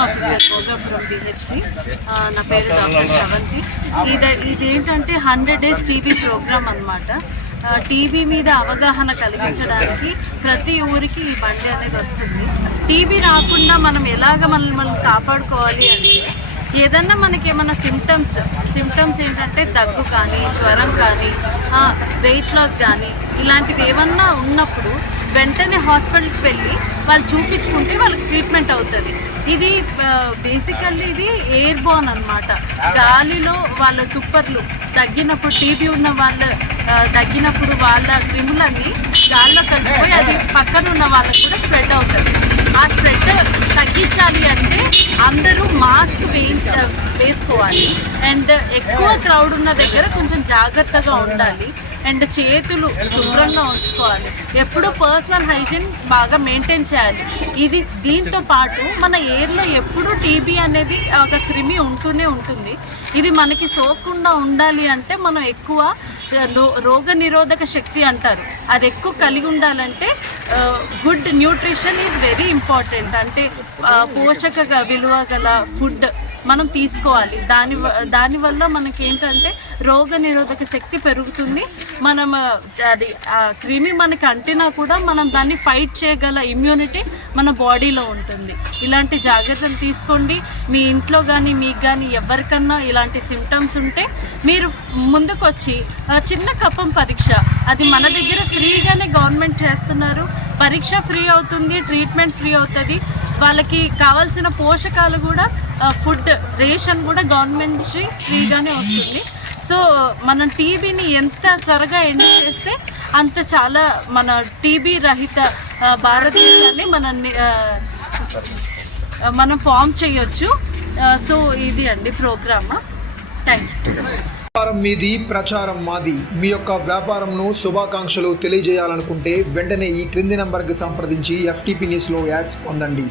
BHC నా పేరు doctor Sravanthi ఇది ఇదేంటంటే హండ్రెడ్ డేస్ టీవీ ప్రోగ్రామ్ అనమాట టీబీ మీద అవగాహన కలిగించడానికి ప్రతి ఊరికి ఈ బండి అనేది వస్తుంది. టీబీ రాకుండా మనం ఎలాగ మనల్ని మనం కాపాడుకోవాలి అంటే ఏదన్నా మనకి ఏమైనా సిమ్టమ్స్ సిమ్టమ్స్ ఏంటంటే దగ్గు కానీ జ్వరం కానీ వెయిట్ లాస్ కానీ ఇలాంటివి ఏమన్నా ఉన్నప్పుడు వెంటనే హాస్పిటల్కి వెళ్ళి వాళ్ళు చూపించుకుంటే వాళ్ళకి ట్రీట్మెంట్ అవుతుంది. ఇది బేసికల్లీ ఇది ఎయిర్ బోన్ అనమాట గాలిలో వాళ్ళ తుప్పర్లు తగ్గినప్పుడు టీబీ ఉన్న వాళ్ళ తగ్గినప్పుడు వాళ్ళ క్రిములన్నీ గాల్లో కలిసిపోయి అది పక్కన ఉన్న వాళ్ళకి కూడా స్ప్రెడ్ అవుతుంది. ఆ స్ప్రెడ్ తగ్గించాలి అంటే అందరూ మాస్క్ వేయి వేసుకోవాలి. అండ్ ఎక్కువ క్రౌడ్ ఉన్న దగ్గర కొంచెం జాగ్రత్తగా ఉండాలి. అండ్ చేతులు శుభ్రంగా ఉంచుకోవాలి. ఎప్పుడు పర్సనల్ హైజీన్ బాగా మెయింటైన్ చేయాలి. ఇది దీంతో పాటు మన ఎయిర్లో ఎప్పుడు టీబీ అనేది ఒక క్రిమి ఉంటూనే ఉంటుంది. ఇది మనకి సోకకుండా ఉండాలి అంటే మనం ఎక్కువ రో- రోగ నిరోధక శక్తి అంటారు. అది ఎక్కువ కలిగి ఉండాలంటే good nutrition is very important. అంటే పోషక విలువ గల ఫుడ్ మనం తీసుకోవాలి. దాని దానివల్ల మనకి ఏంటంటే రోగ నిరోధక శక్తి పెరుగుతుంది. మనం అది ఆ క్రిమి మనకి అంటినా కూడా మనం దాన్ని ఫైట్ చేయగల ఇమ్యూనిటీ మన బాడీలో ఉంటుంది. ఇలాంటి జాగ్రత్తలు తీసుకోండి. మీ ఇంట్లో కానీ మీకు కానీ ఎవరికన్నా ఇలాంటి సిమ్టమ్స్ ఉంటే మీరు ముందుకొచ్చి చిన్న కప్పం పరీక్ష. అది మన దగ్గర ఫ్రీగానే గవర్నమెంట్ చేస్తున్నారు. పరీక్ష ఫ్రీ అవుతుంది ట్రీట్మెంట్ ఫ్రీ అవుతుంది. వాళ్ళకి కావాల్సిన పోషకాలు కూడా ఫుడ్ రేషన్ కూడా గవర్నమెంట్ నుంచి ఫ్రీగానే వస్తుంది. సో మనం టీబీని ఎంత త్వరగా ఎండ్ చేస్తే అంత చాలా మన టీబీ రహిత భారతదేశాన్ని మనం మనం ఫామ్ చేయొచ్చు. సో ఇది అండి ప్రోగ్రామ్. థ్యాంక్ యూ వ్యాపారం మీది ప్రచారం మాది. మీ యొక్క వ్యాపారంను శుభాకాంక్షలు తెలియజేయాలనుకుంటే వెంటనే ఈ క్రింది నంబర్కి సంప్రదించి ఎఫ్టీపీ న్యూస్లో యాడ్స్ పొందండి.